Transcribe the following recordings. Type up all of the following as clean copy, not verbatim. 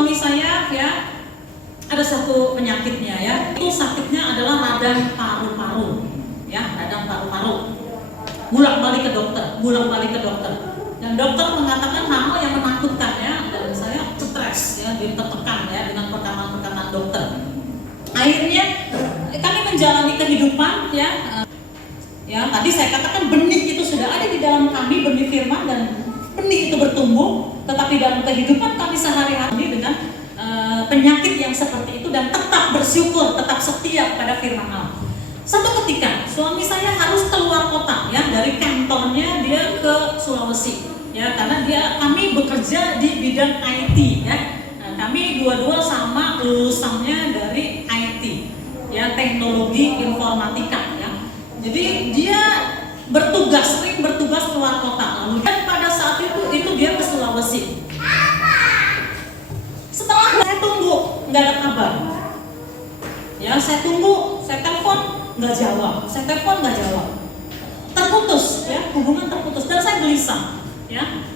suami saya ya ada satu penyakitnya ya. Itu sakitnya adalah radang paru-paru. Ya, radang paru-paru. Bolak-balik ke dokter. Dan dokter mengatakan hal-hal yang menakutkan ya, dan saya stres ya, ditekan ya dengan perkataan-perkataan dokter. Akhirnya kami menjalani kehidupan ya. Ya, tadi saya katakan benih itu sudah ada di dalam kami, benih firman, dan benih itu bertumbuh, tetapi dalam kehidupan kami sehari-hari dengan penyakit yang seperti itu, dan tetap bersyukur, tetap setia pada firman Allah. Satu ketika suami saya harus keluar kota ya, dari kantornya dia ke Sulawesi ya, karena kami bekerja di bidang IT ya. Nah, kami dua-dua sama lulusannya dari IT ya, teknologi informatika ya. Jadi dia sering bertugas keluar kota. Lalu dan pada saat itu dia ke Sulawesi. Setelah saya tunggu nggak ada kabar ya, saya tunggu, saya telepon nggak jawab, terputus ya, hubungan terputus, dan saya gelisah ya.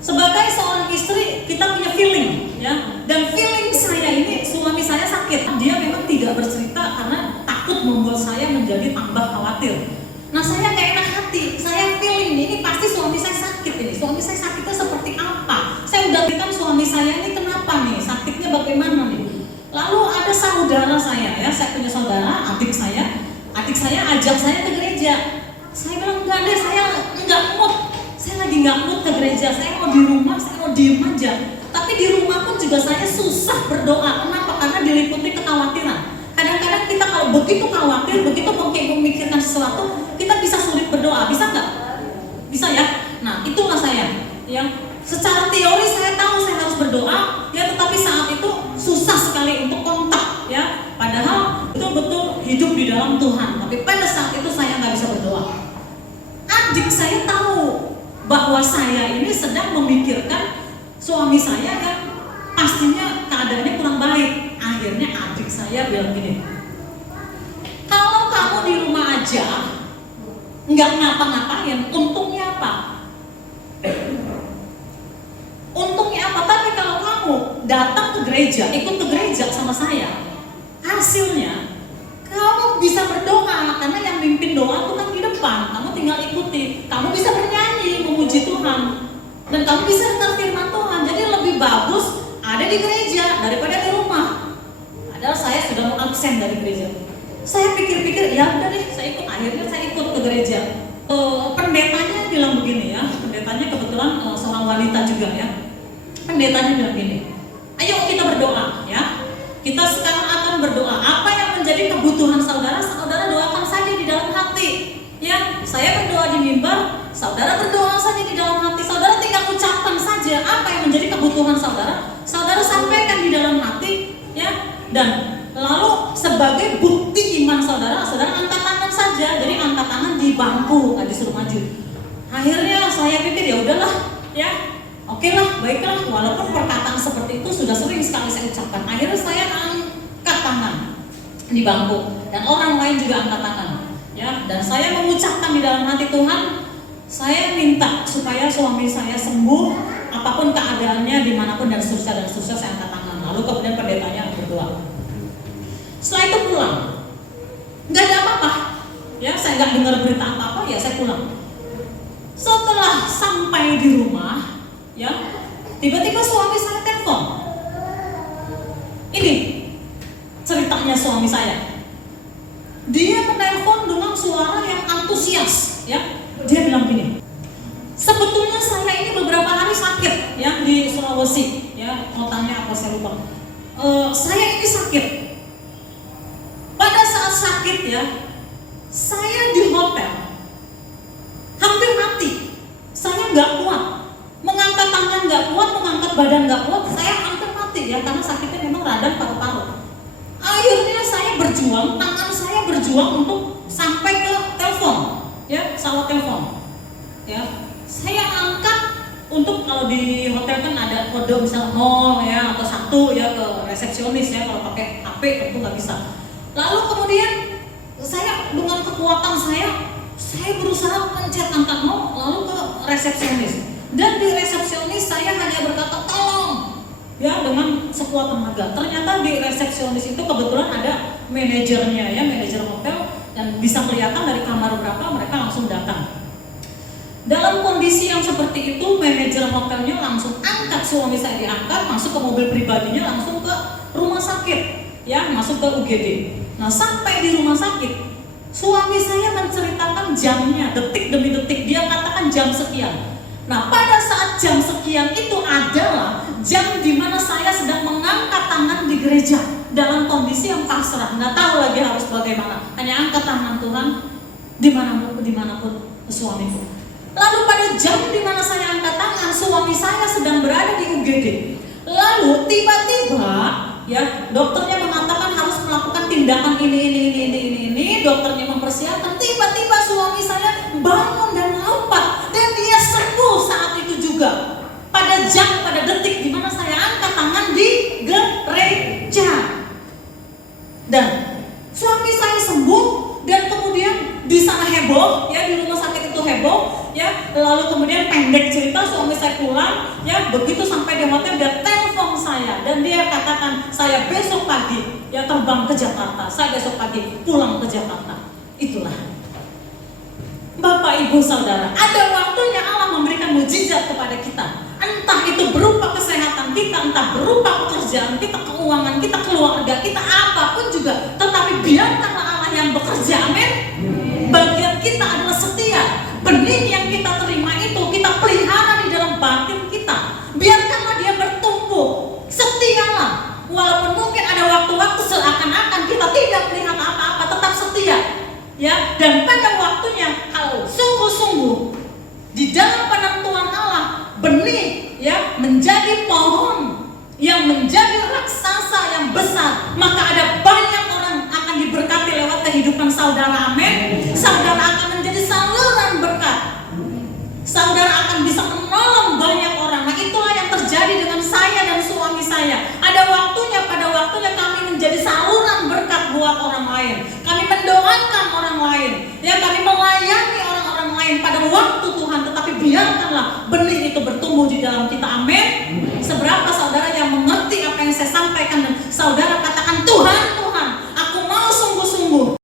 Sebagai seorang istri kita punya feeling ya, dan feeling saya ini suami saya sakit. Dia memang tidak bercerita karena takut membuat saya menjadi tambah khawatir. Nah, saya gak enak hati, saya feeling ini pasti suami saya sakit ini. Suami saya sakitnya seperti apa? Saya udah bilang suami saya ini kenapa nih, sakitnya bagaimana nih? Lalu ada saudara saya ya, saya punya saudara, adik saya ajak saya ke gereja. Saya bilang enggak deh, saya enggak mood. Saya lagi enggak mood ke gereja, saya mau di rumah, saya mau diem aja. Tapi di rumah pun juga saya susah berdoa. Kenapa? Karena diliputi kekhawatiran. Kadang-kadang kita kalau begitu khawatir, begitu memikirkan sesuatu, kita bisa sulit berdoa. Bisa nggak? Bisa ya? Nah, itulah saya. Yang secara teori saya tahu saya harus berdoa, ya, tetapi saat itu susah sekali untuk kontak, ya. Padahal betul-betul hidup di dalam Tuhan. Tapi pada saat itu saya nggak bisa berdoa. Adik saya tahu bahwa saya ini sedang memikirkan suami saya yang pastinya keadaannya kurang baik. Akhirnya adik saya bilang gini, kalau kamu di rumah aja nggak ngapa-ngapain, untungnya apa? Untungnya apa? Tapi kalau kamu datang ke gereja, ikut ke gereja sama saya, hasilnya kamu bisa berdoa, karena yang mimpin doa itu kan di depan, kamu tinggal ikuti, kamu bisa bernyanyi, memuji Tuhan, dan kamu bisa dengar firman Tuhan. Jadi lebih bagus ada di gereja daripada di rumah. Padahal saya sudah mau absen dari gereja. Saya pikir-pikir, ya udah deh, saya ikut. Akhirnya saya ikut ke gereja. Pendetanya bilang begini ya, pendetanya kebetulan seorang wanita juga ya. Pendetanya bilang gini, ayo kita berdoa ya. Kita sekarang akan berdoa. Apa yang menjadi kebutuhan saudara, saudara doakan saja di dalam hati. Ya, saya berdoa di mimbar, saudara berdoa saja di dalam hati. Saudara tinggal ucapkan saja apa yang menjadi kebutuhan saudara. Saudara sampaikan di dalam hati, ya. Dan lalu sebagai bukti iman saudara, saudara angkat tangan saja. Jadi angkat tangan di bangku, nggak disuruh maju. Akhirnya saya pikir ya udahlah, ya, oke lah, baiklah. Walaupun perkataan seperti itu sudah sering sekali saya ucapkan. Akhirnya saya angkat tangan di bangku, dan orang lain juga angkat tangan, ya. Dan saya mengucapkan di dalam hati, Tuhan, saya minta supaya suami saya sembuh, apapun keadaannya, dimanapun, dan seterusnya saya angkat tangan. Lalu kemudian pendetanya berdoa. Setelah itu pulang, nggak ada apa-apa, ya, saya nggak dengar berita apa-apa, ya saya pulang. Setelah sampai di rumah, ya, tiba-tiba suami saya telepon. Ini ceritanya suami saya. Dia menelpon dengan suara yang antusias, ya. Dia bilang gini, sebetulnya saya ini beberapa hari sakit, ya, di Sulawesi, ya, kotanya apa saya lupa. Saya ini sakit. Pada saat sakit, ya, saya di hotel, hampir mati. Saya nggak kuat, mengangkat tangan nggak kuat, mengangkat badan nggak kuat. Saya hampir mati, ya, karena sakitnya memang radang paru-paru. Akhirnya saya berjuang, tangan saya berjuang untuk sampai ke telepon, ya, pesawat telepon, ya. Saya angkat untuk, kalau di hotel kan ada kode misal 0 ya, atau 1 ya, ke resepsionis ya. Kalau pakai HP tentu nggak bisa. Lalu kemudian saya dengan kekuatan saya berusaha pencet angka 0, lalu ke resepsionis. Dan di resepsionis saya hanya berkata tolong, ya dengan sekuat tenaga. Ternyata di resepsionis itu kebetulan ada manajernya ya, manajer hotel, dan bisa kelihatan dari kamar berapa mereka langsung datang. Dalam kondisi yang seperti itu, manajer hotelnya langsung angkat suami saya, diangkat, masuk ke mobil pribadinya, langsung ke rumah sakit, ya, masuk ke UGD. Nah, sampai di rumah sakit, suami saya menceritakan jamnya, detik demi detik, dia katakan jam sekian. Nah, pada saat jam sekian itu adalah jam di mana saya sedang mengangkat tangan di gereja dalam kondisi yang pasrah, nggak tahu lagi harus bagaimana, hanya angkat tangan Tuhan dimanapun suamiku. Lalu pada jam di mana saya angkat tangan, suami saya sedang berada di UGD. Lalu tiba-tiba, ya, dokternya mengatakan harus melakukan tindakan ini. Dokternya mempersiapkan. Tiba-tiba suami saya bangun dan lompat, dan dia sembuh saat itu juga. Pada detik di mana saya angkat tangan di gereja. Dan suami saya sembuh, dan kemudian di sana heboh, ya, di rumah sakit itu heboh, ya. Lalu kemudian pendek cerita, suami saya pulang, ya, begitu sampai di hotel dia telepon saya, dan dia katakan saya besok pagi ya terbang ke Jakarta, saya besok pagi pulang ke Jakarta. Itulah Bapak Ibu Saudara, ada waktunya Allah memberikan mujizat kepada kita, entah itu berupa kesehatan kita, entah berupa pekerjaan kita, keuangan kita, keluarga kita, apapun juga. Tetapi biarkanlah Allah yang bekerja, amin. Bagian kita adalah setia. Benih yang kita terima itu kita pelihara di dalam batin kita. Biarkanlah dia bertumbuh. Setialah. Walaupun mungkin ada waktu-waktu seakan-akan kita tidak melihat apa-apa, tetap setia. Ya, dan pada waktunya kalau sungguh-sungguh di dalam penentuan Allah, benih ya menjadi pohon yang menjadi raksasa yang besar, maka ada banyak orang akan diberkati lewat kehidupan saudara, amin. Saudara akan menjadi saluran berkat. Saudara akan bisa menolong banyak orang. Nah, itulah yang terjadi dengan saya dan suami saya. Pada waktunya kami menjadi saluran berkat buat orang lain. Kami mendoakan orang lain, ya, kami melayani orang-orang lain pada waktu Tuhan. Tetapi biarkanlah benih itu bertumbuh di dalam kita, amin. Seberapa saudara yang mengerti apa yang saya sampaikan dan saudara